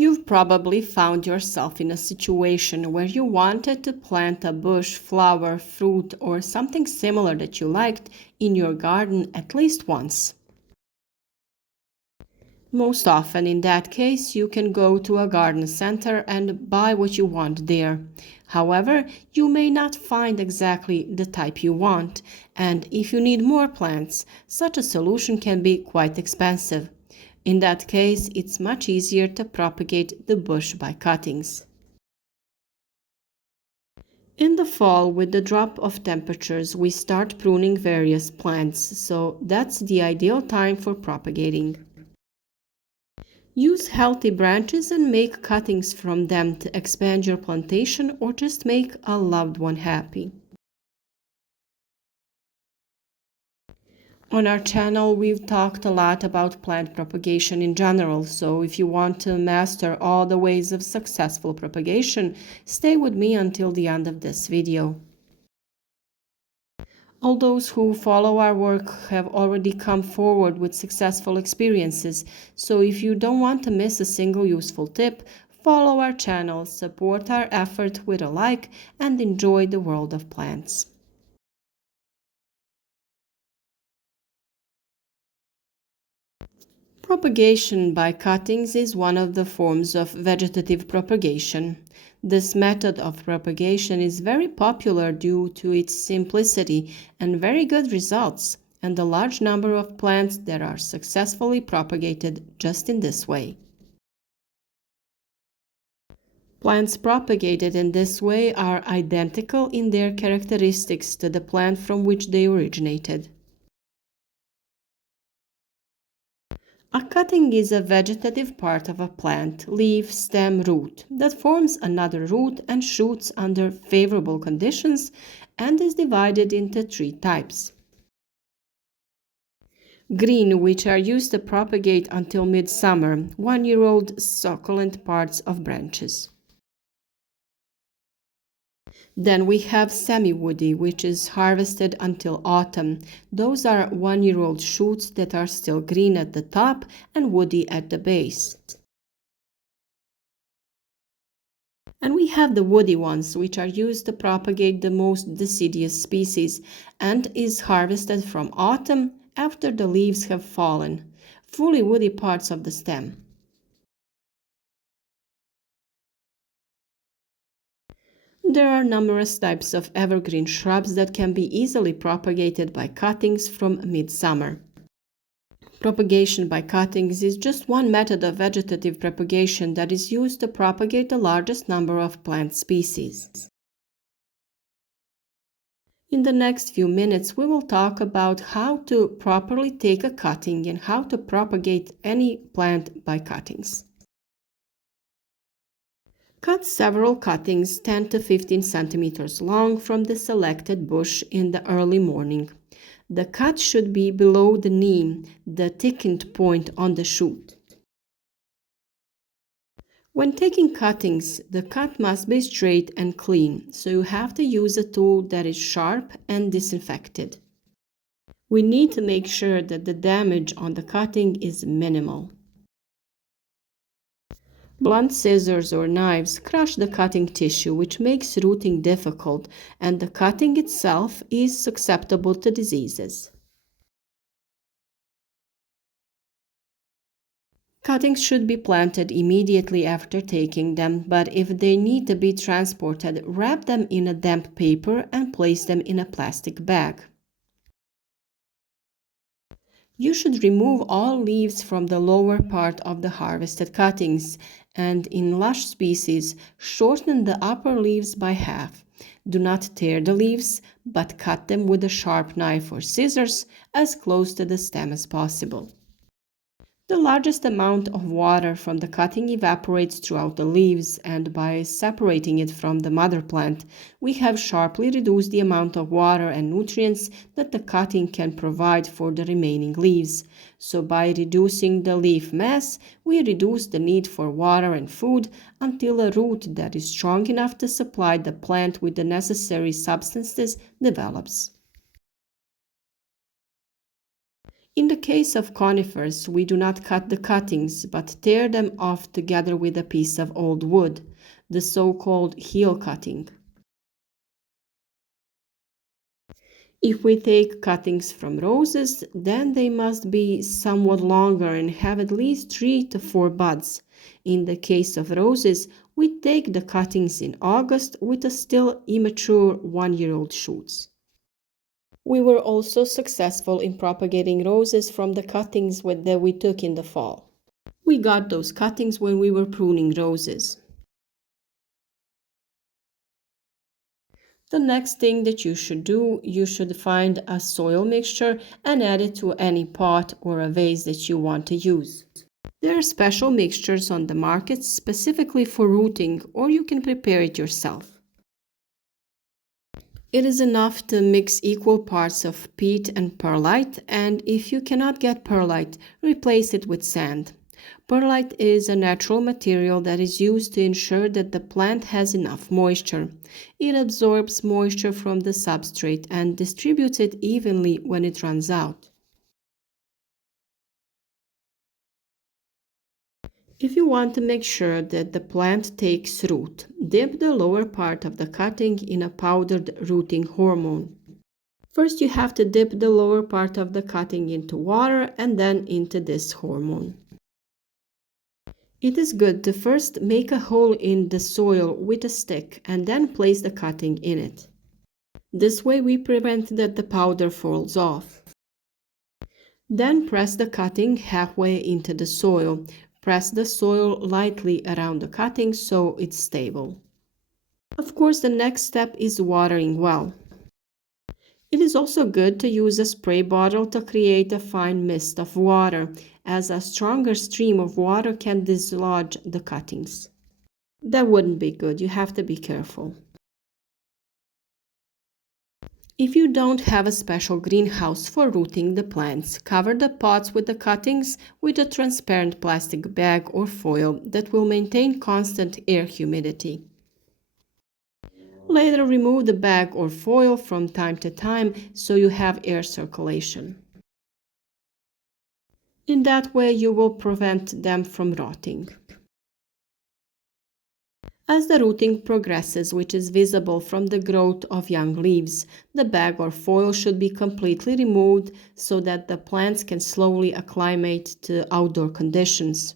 You've probably found yourself in a situation where you wanted to plant a bush, flower, fruit, or something similar that you liked in your garden at least once. Most often, in that case, you can go to a garden center and buy what you want there. However, you may not find exactly the type you want, and if you need more plants, such a solution can be quite expensive. In that case, it's much easier to propagate the bush by cuttings. In the fall, with the drop of temperatures, we start pruning various plants, so that's the ideal time for propagating. Use healthy branches and make cuttings from them to expand your plantation or just make a loved one happy. On our channel, we've talked a lot about plant propagation in general, so if you want to master all the ways of successful propagation, stay with me until the end of this video. All those who follow our work have already come forward with successful experiences, so if you don't want to miss a single useful tip, follow our channel, support our effort with a like, and enjoy the world of plants. Propagation by cuttings is one of the forms of vegetative propagation. This method of propagation is very popular due to its simplicity and very good results, and the large number of plants that are successfully propagated just in this way. Plants propagated in this way are identical in their characteristics to the plant from which they originated. A cutting is a vegetative part of a plant, leaf, stem, root, that forms another root and shoots under favorable conditions and is divided into three types. Green, which are used to propagate until midsummer, 1-year-old succulent parts of branches. Then we have semi-woody, which is harvested until autumn. Those are 1-year-old shoots that are still green at the top and woody at the base. And we have the woody ones, which are used to propagate the most deciduous species and is harvested from autumn after the leaves have fallen, fully woody parts of the stem. There are numerous types of evergreen shrubs that can be easily propagated by cuttings from midsummer. Propagation by cuttings is just one method of vegetative propagation that is used to propagate the largest number of plant species. In the next few minutes, we will talk about how to properly take a cutting and how to propagate any plant by cuttings. Cut several cuttings 10 to 15 centimeters long from the selected bush in the early morning. The cut should be below the knee, the thickened point on the shoot. When taking cuttings, the cut must be straight and clean, so you have to use a tool that is sharp and disinfected. We need to make sure that the damage on the cutting is minimal. Blunt scissors or knives crush the cutting tissue, which makes rooting difficult, and the cutting itself is susceptible to diseases. Cuttings should be planted immediately after taking them, but if they need to be transported, wrap them in a damp paper and place them in a plastic bag. You should remove all leaves from the lower part of the harvested cuttings, and in lush species, shorten the upper leaves by half. Do not tear the leaves, but cut them with a sharp knife or scissors as close to the stem as possible. The largest amount of water from the cutting evaporates throughout the leaves, and by separating it from the mother plant, we have sharply reduced the amount of water and nutrients that the cutting can provide for the remaining leaves. So by reducing the leaf mass, we reduce the need for water and food until a root that is strong enough to supply the plant with the necessary substances develops. In the case of conifers, we do not cut the cuttings, but tear them off together with a piece of old wood, the so-called heel cutting. If we take cuttings from roses, then they must be somewhat longer and have at least 3 to 4 buds. In the case of roses, we take the cuttings in August with a still immature 1-year-old shoots. We were also successful in propagating roses from the cuttings that we took in the fall. We got those cuttings when we were pruning roses. The next thing that you should do, you should find a soil mixture and add it to any pot or a vase that you want to use. There are special mixtures on the market specifically for rooting, or you can prepare it yourself. It is enough to mix equal parts of peat and perlite, and if you cannot get perlite, replace it with sand. Perlite is a natural material that is used to ensure that the plant has enough moisture. It absorbs moisture from the substrate and distributes it evenly when it runs out. If you want to make sure that the plant takes root, dip the lower part of the cutting in a powdered rooting hormone. First, you have to dip the lower part of the cutting into water and then into this hormone. It is good to first make a hole in the soil with a stick and then place the cutting in it. This way we prevent that the powder falls off. Then press the cutting halfway into the soil. Press the soil lightly around the cutting so it's stable. Of course, the next step is watering well. It is also good to use a spray bottle to create a fine mist of water, as a stronger stream of water can dislodge the cuttings. That wouldn't be good, you have to be careful. If you don't have a special greenhouse for rooting the plants, cover the pots with the cuttings with a transparent plastic bag or foil that will maintain constant air humidity. Later, remove the bag or foil from time to time so you have air circulation. In that way, you will prevent them from rotting. As the rooting progresses, which is visible from the growth of young leaves, the bag or foil should be completely removed so that the plants can slowly acclimate to outdoor conditions.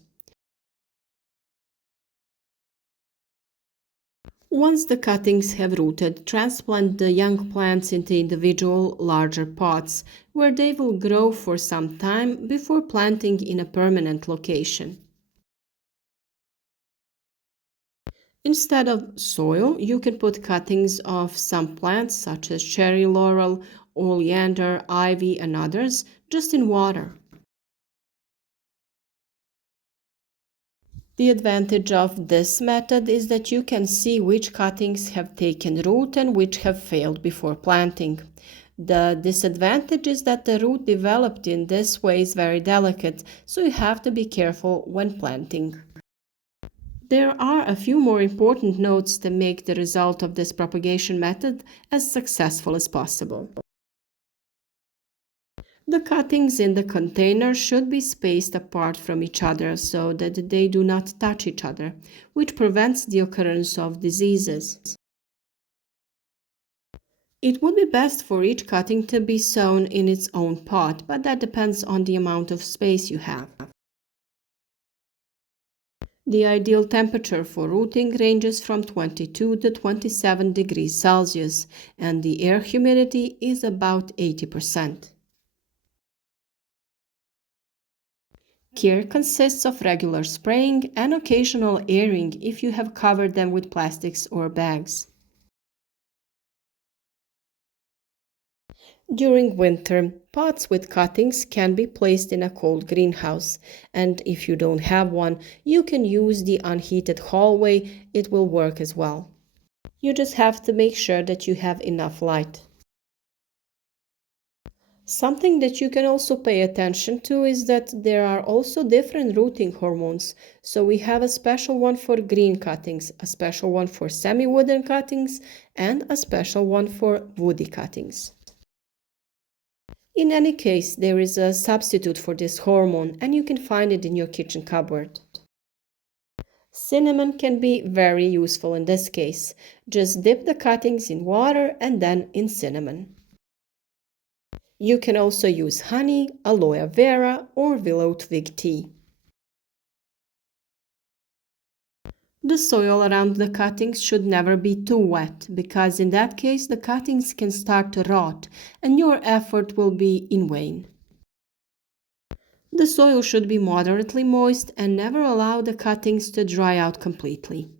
Once the cuttings have rooted, transplant the young plants into individual larger pots, where they will grow for some time before planting in a permanent location. Instead of soil, you can put cuttings of some plants such as cherry laurel, oleander, ivy, and others just in water. The advantage of this method is that you can see which cuttings have taken root and which have failed before planting. The disadvantage is that the root developed in this way is very delicate, so you have to be careful when planting. There are a few more important notes to make the result of this propagation method as successful as possible. The cuttings in the container should be spaced apart from each other so that they do not touch each other, which prevents the occurrence of diseases. It would be best for each cutting to be sown in its own pot, but that depends on the amount of space you have. The ideal temperature for rooting ranges from 22 to 27 degrees Celsius, and the air humidity is about 80%. Care consists of regular spraying and occasional airing if you have covered them with plastics or bags. During winter, pots with cuttings can be placed in a cold greenhouse, and if you don't have one, you can use the unheated hallway, it will work as well. You just have to make sure that you have enough light. Something that you can also pay attention to is that there are also different rooting hormones. So we have a special one for green cuttings, a special one for semi-wooden cuttings, and a special one for woody cuttings. In any case, there is a substitute for this hormone, and you can find it in your kitchen cupboard. Cinnamon can be very useful in this case. Just dip the cuttings in water and then in cinnamon. You can also use honey, aloe vera, or willow twig tea. The soil around the cuttings should never be too wet, because in that case the cuttings can start to rot and your effort will be in vain. The soil should be moderately moist and never allow the cuttings to dry out completely.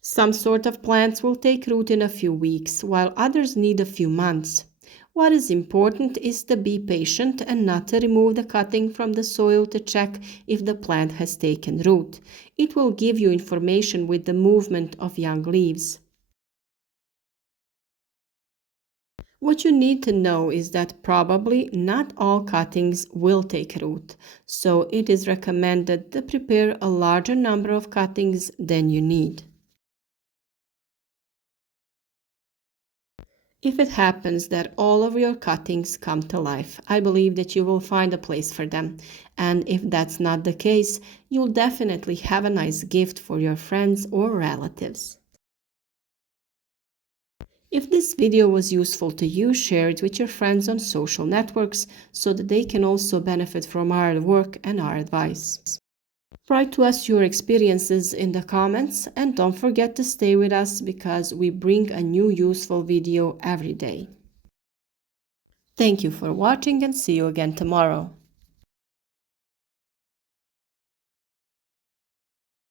Some sort of plants will take root in a few weeks, while others need a few months. What is important is to be patient and not to remove the cutting from the soil to check if the plant has taken root. It will give you information with the movement of young leaves. What you need to know is that probably not all cuttings will take root, so it is recommended to prepare a larger number of cuttings than you need. If it happens that all of your cuttings come to life, I believe that you will find a place for them. And if that's not the case, you'll definitely have a nice gift for your friends or relatives. If this video was useful to you, share it with your friends on social networks so that they can also benefit from our work and our advice. Write to us your experiences in the comments and don't forget to stay with us because we bring a new useful video every day. Thank you for watching and see you again tomorrow.